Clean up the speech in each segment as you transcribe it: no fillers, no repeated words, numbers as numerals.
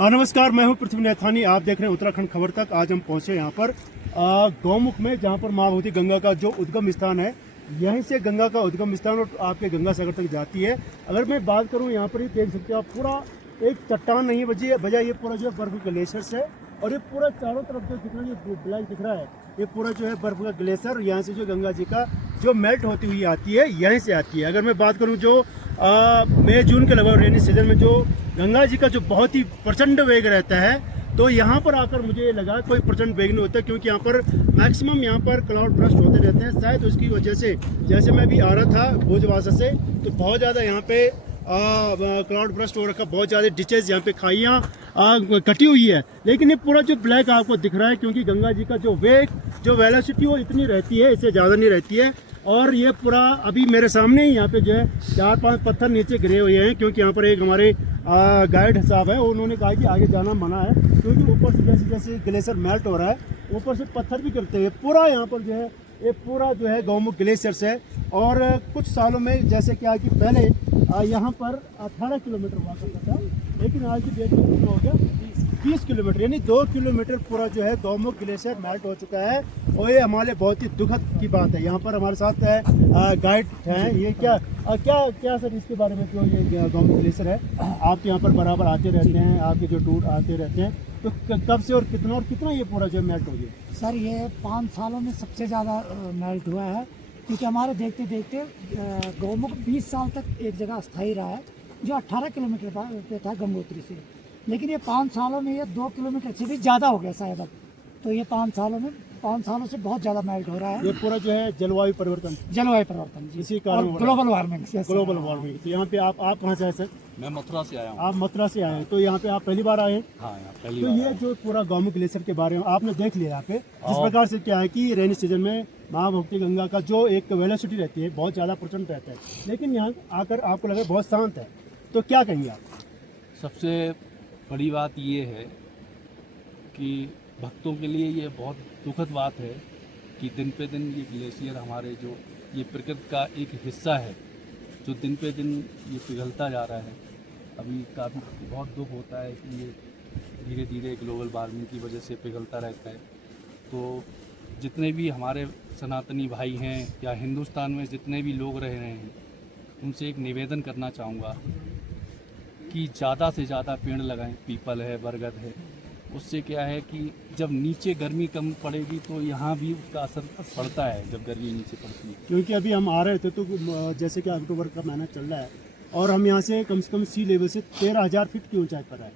नमस्कार, मैं हूं पृथ्वी नैथानी। आप देख रहे हैं उत्तराखंड खबर तक। आज हम पहुंचे यहां पर गौमुख में, जहां पर माँ भगवती गंगा का जो उद्गम स्थान है। यहीं से गंगा का उद्गम स्थान और आपके गंगा सागर तक जाती है। अगर मैं बात करूं, यहाँ पर ही देख सकते हो आप, पूरा एक चट्टान नहीं बजाय ये पूरा जो है बर्फ ग्लेशियर्स है। और ये पूरा चारों तरफ जो दिख रहा है, ये ब्लैक दिख रहा है, ये पूरा जो है बर्फ का ग्लेशियर। यहाँ से जो गंगा जी का जो मेल्ट होती हुई आती है, यहीं से आती है। अगर मैं बात करूँ जो मई जून के लगभग रेनी सीजन में जो गंगा जी का जो बहुत ही प्रचंड वेग रहता है, तो यहाँ पर आकर मुझे ये लगा कोई प्रचंड वेग नहीं होता, क्योंकि यहाँ पर मैक्सिमम यहाँ पर क्लाउड ब्रस्ट होते रहते हैं। शायद उसकी वजह से, जैसे मैं भी आ रहा था भोजवासा से, तो बहुत ज़्यादा यहाँ पे क्लाउड ब्रस्ट हो रखा, बहुत ज़्यादा डिचेज यहाँ पे खाइयाँ कटी हुई है। लेकिन ये पूरा जो ब्लैक आपको दिख रहा है, क्योंकि गंगा जी का जो वेग, जो वेलोसिटी वो इतनी रहती है, इससे ज़्यादा नहीं रहती है। और ये पूरा अभी मेरे सामने ही यहाँ पे जो है 4-5 पत्थर नीचे गिरे हुए हैं, क्योंकि यहाँ पर एक हमारे गाइड साहब है, उन्होंने कहा कि आगे जाना मना है, क्योंकि ऊपर से जैसे जैसे ग्लेशियर मेल्ट हो रहा है, ऊपर से पत्थर भी गिरते हैं। पूरा यहाँ पर जो है ये पूरा जो है गौमुख ग्लेशियर्स है। और कुछ सालों में जैसे क्या कि पहले यहाँ पर 18 किलोमीटर हुआ करता था, लेकिन आज की डेट में कितना हो गया, 30 किलोमीटर, यानी 2 किलोमीटर पूरा जो है गौमुख ग्लेशियर मेल्ट हो चुका है। और ये हमारे बहुत ही दुखद की बात है। यहाँ पर हमारे साथ है गाइड हैं। ये क्या सर इसके बारे में, जो ये गौमुख ग्लेशियर है, आप यहाँ पर बराबर आते रहते हैं, आपके जो टूर आते रहते हैं, तो कब से और कितना ये पूरा जो मेल्ट हो गया? सर ये 5 सालों में सबसे ज़्यादा मेल्ट हुआ है, क्योंकि हमारे देखते देखते गौमुख 20 साल तक एक जगह स्थायी रहा है, जो 18 किलोमीटर पे था गंगोत्री से। लेकिन ये 5 सालों में ये 2 किलोमीटर से भी ज़्यादा हो गया शायद अब। तो ये 5 सालों से बहुत ज़्यादा मेल्ट हो रहा है। ये पूरा जो है जलवायु परिवर्तन जी, इसी कारण ग्लोबल वार्मिंग। तो यहाँ पे आप कहाँ से आए सर? मैं मथुरा से आया हूँ। आप मथुरा से आए हैं, तो यहाँ पे आप पहली बार आए हैं? हाँ, पहली तो बार ये जो पूरा गौमुख ग्लेशियर के बारे में आपने देख लिया यहाँ पे, जिस प्रकार से क्या है कि रेनी सीजन में माँ भगवती गंगा का जो एक वेलोसिटी रहती है, बहुत ज़्यादा प्रचंड रहता है, लेकिन यहाँ आकर आपको लगे बहुत शांत है। तो क्या कहेंगे आप? सबसे बड़ी बात ये है कि भक्तों के लिए ये बहुत दुखद बात है कि दिन पे दिन ये ग्लेशियर हमारे जो ये प्रकृति का एक हिस्सा है, जो दिन पे दिन ये पिघलता जा रहा है। अभी काफ़ी बहुत दुख होता है कि ये धीरे धीरे ग्लोबल वार्मिंग की वजह से पिघलता रहता है। तो जितने भी हमारे सनातनी भाई हैं या हिंदुस्तान में जितने भी लोग रह रहे हैं, उनसे एक निवेदन करना चाहूँगा कि ज़्यादा से ज़्यादा पेड़ लगाएं। पीपल है, बरगद है, उससे क्या है कि जब नीचे गर्मी कम पड़ेगी तो यहाँ भी उसका असर पड़ता है जब गर्मी नीचे पड़ती है। क्योंकि अभी हम आ रहे थे तो जैसे कि अक्टूबर का महीना चल रहा है, और हम यहाँ से कम सी लेवल से 13,000 फीट की ऊंचाई पर है,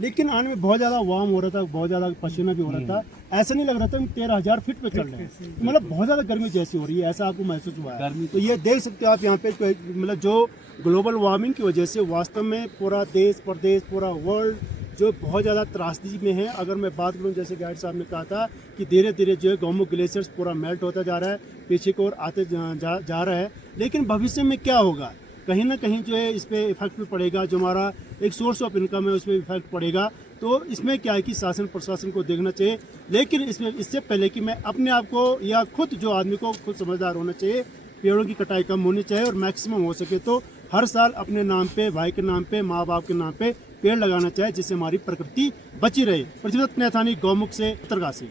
लेकिन आने में बहुत ज़्यादा वार्म हो रहा था, बहुत ज़्यादा पसीना भी हो रहा था। ऐसा नहीं लग रहा था हम 13,000 फीट पे चल रहे हैं, मतलब बहुत ज़्यादा गर्मी जैसी हो रही है, ऐसा आपको महसूस हुआ है? गर्मी तो ये देख सकते हो आप यहाँ पे, मतलब जो ग्लोबल वार्मिंग की वजह से वास्तव में पूरा देश प्रदेश, पूरा वर्ल्ड जो बहुत ज़्यादा त्रासदी में है। अगर मैं बात करूं, जैसे गाइड साहब ने कहा था कि धीरे धीरे जो है गौमुख ग्लेशियर्स पूरा मेल्ट होता जा रहा है, पीछे की ओर आते जा रहा है। लेकिन भविष्य में क्या होगा, कहीं ना कहीं जो है इस पर इफेक्ट भी पड़ेगा। जो हमारा एक सोर्स ऑफ इनकम है, उस पर इफेक्ट पड़ेगा। तो इसमें क्या है कि शासन प्रशासन को देखना चाहिए। लेकिन इससे पहले कि मैं अपने आप को, या खुद जो आदमी को खुद समझदार होना चाहिए, पेड़ों की कटाई कम होनी चाहिए, और मैक्सिमम हो सके तो हर साल अपने नाम पे, भाई के नाम पे, माँ बाप के नाम पे पेड़ लगाना चाहिए, जिससे हमारी प्रकृति बची रहे। पृथ्वी नैथानी, गौमुख से उत्तरकाशी।